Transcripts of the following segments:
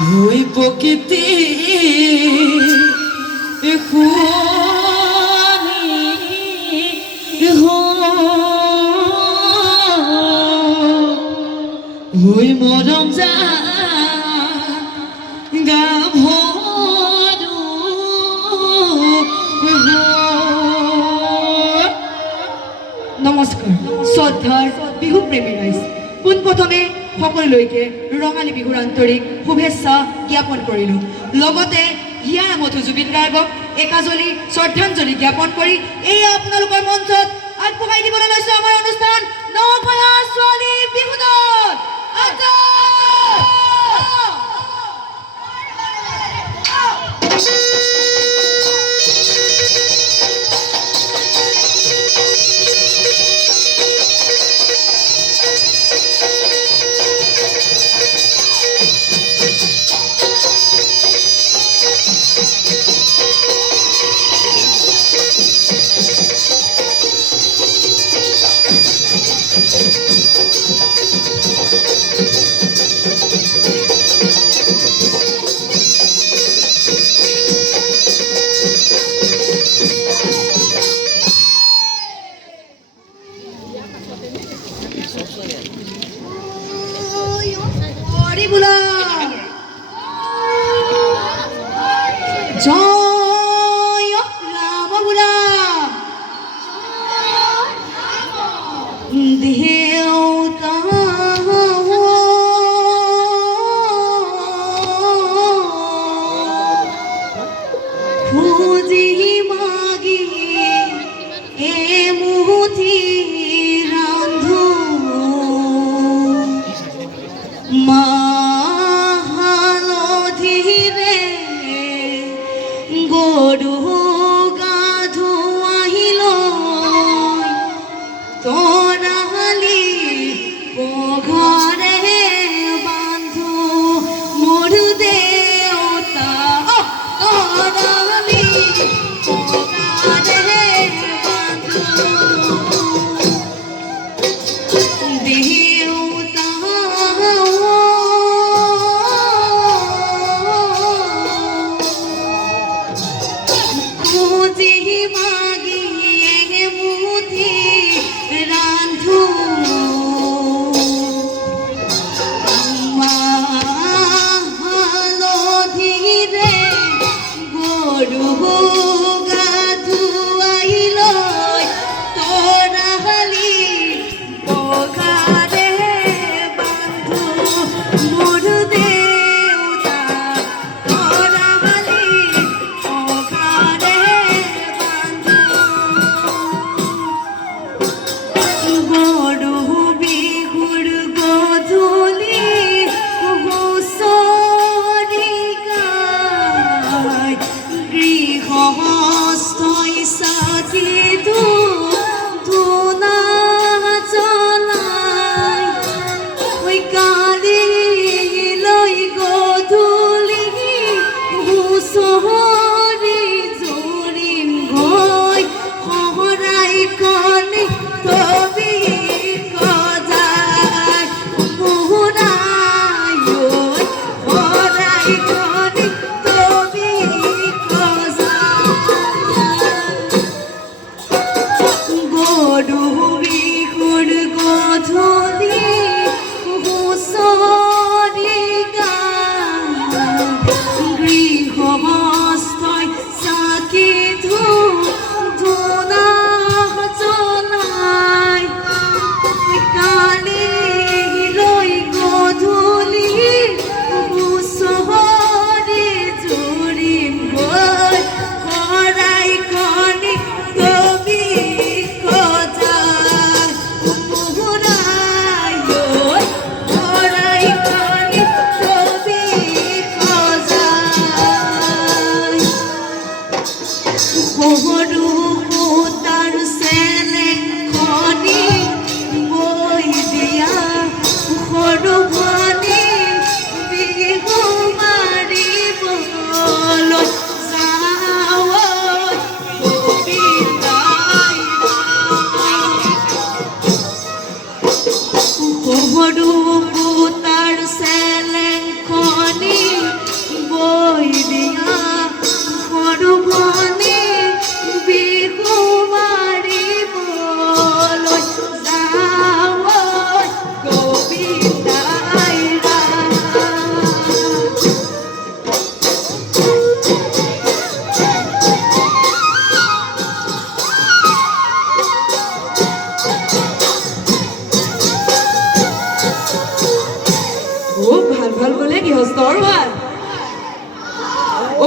ওই প্ৰকৃতি ওই মৰম যা গা ভৰু নমস্কাৰ শ্ৰদ্ধাৰ বিহু প্ৰেমী ৰাইজ পোনপ্ৰথমে সকলোলৈকে ৰঙালী বিহুৰ আন্তৰিক শুভেচ্ছা জ্ঞাপন কৰিলোঁ। লগতে হিয়াৰ মধু জুবিন গাৰ্গক একাজলি শ্ৰদ্ধাঞ্জলি জ্ঞাপন কৰি এই আপোনালোকৰ মঞ্চত আগবঢ়াই দিবলৈ লৈছোঁ আমাৰ অনুষ্ঠান নপয়া ছোৱালী বিহু দল।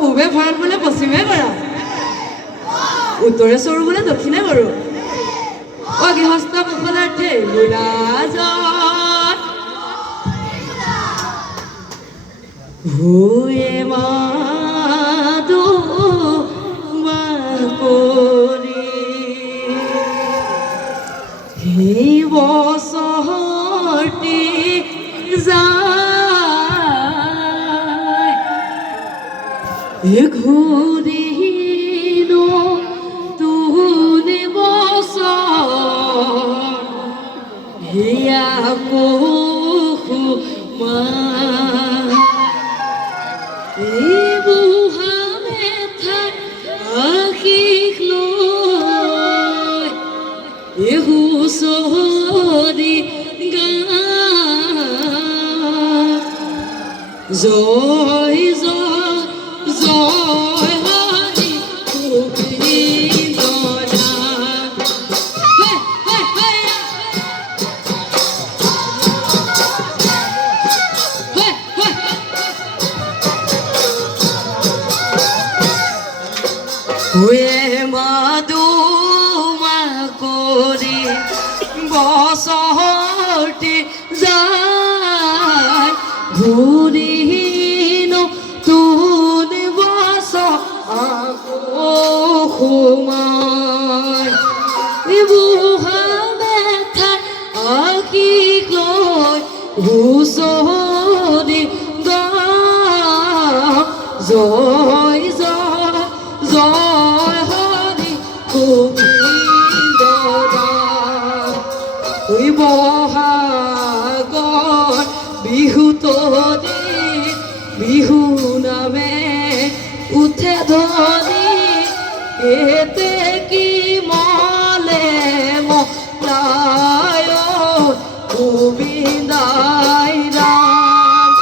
পূবে ভঁৰাল বোলে পশ্চিমে কৰা উত্তৰে চৰু বোলে দক্ষিণে কৰোঁ অ গৃহস্থ কুশলাৰ্থে বোলাজন হুয়ে মাদো মাকৰি হে বছৰটি যায় ঘূৰিনো তোনে বছৰ হিয়া কহু মা বুঢ়া মেথাই আশীষ লৈ হুঁচৰি গা জয় জয় জয় হৰি গোবিন্দনা হুয়ে মাদু মা কৰি বছৰটি যায় ঘূৰিনো তোন বছৰ আকৌ সোমাই বুঢ়া মেথাই আশীষ লৈ হুঁচৰি গা জয় জয় জয় হৰি গোবিন্দনা বহাগৰ বিহুতনি বিহু নামে উঠে ধনি এতে কি মলে মলায় গোবিন্দাই ৰাম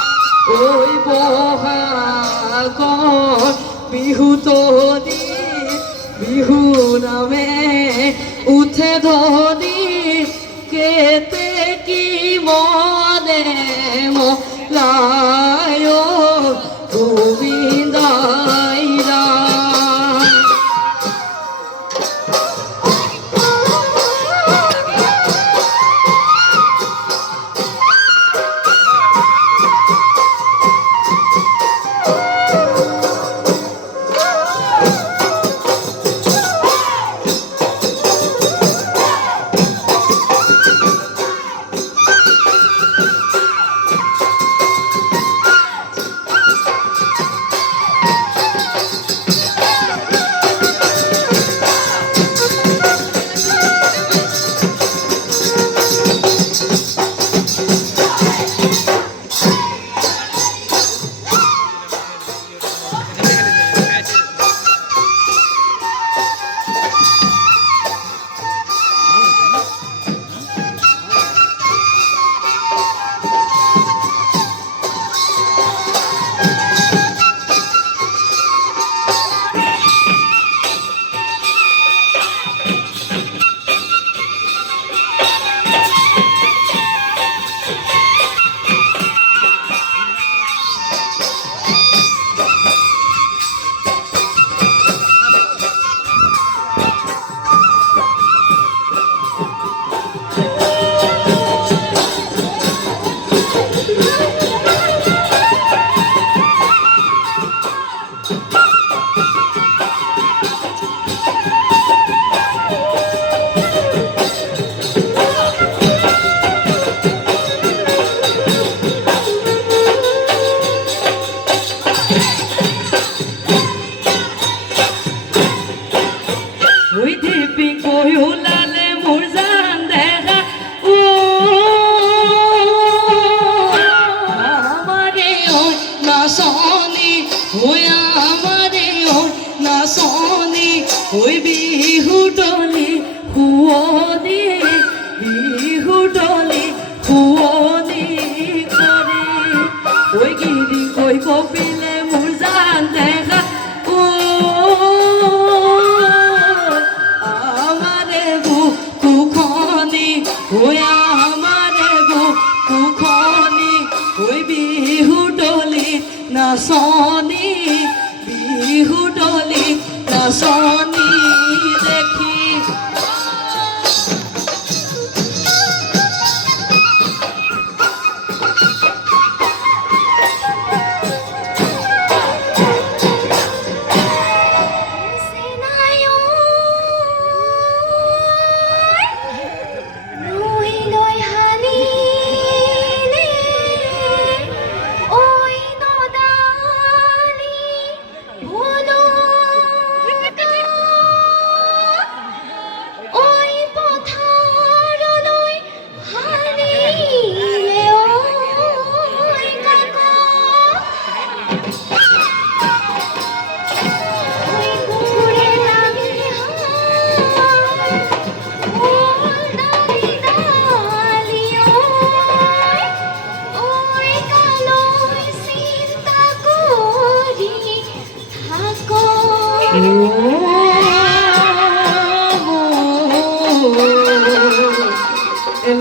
ঐ বহাগৰ বিহুতনি বিহু নামে উঠে ধনি কেতে কি মনে মলায় গোবিন্দাই রাম নাচনী বিহু দলি নাচনি দেখি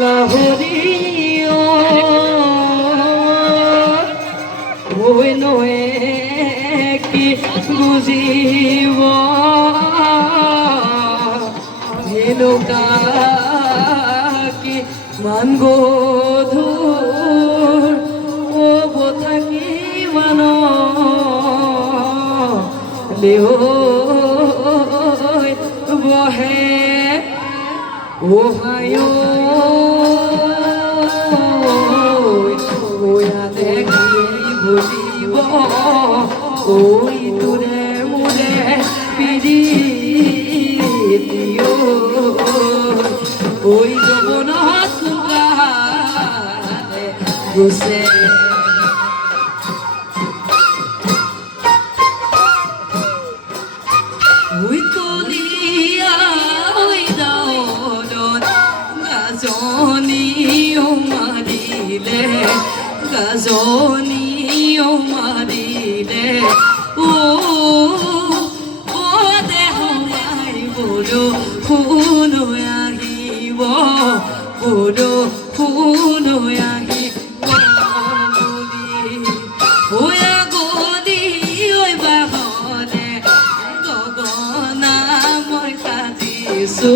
লাহরিও ওই নয় কি বুঝিব ভেলুকা কি মান গধুর ও থাকি মান লেও বহে ওহায়ো বুঝিব ওই তোরে মোরে পিড়ি দিও ওই যবন গুছে ওই কলিয়া ওই দাওলত গাজনি ও মারিলে গাজনি ও মারিলে ও দেহ বড় ফুল আহিব বড় ফুল আহিব ওয়া গলি ওই বাহনে গগনা মই সাজিছো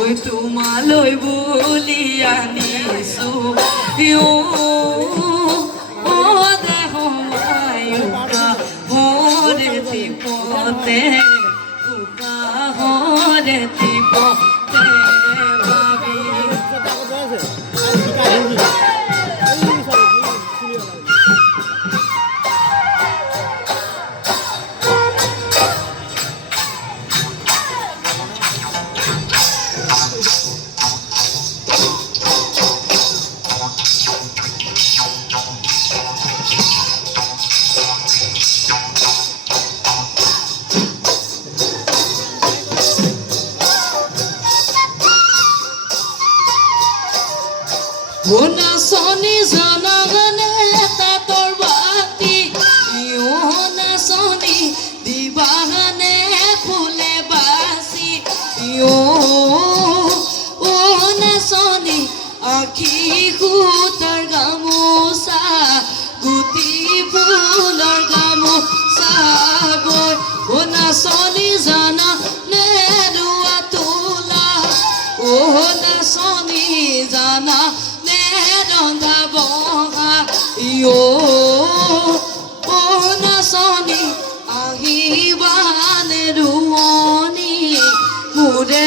ওই তোমালৈ বুলি আনিছো পতে হরে পতে ভাবি Una soni zanagane tator bati Iona soni dibahane phule basi Iona soni akhi kutar gamusa guti phular gamusa boy Una soni zana nerua tula Ona soni zana Randa boha yo ona soni ahibane ruoni mure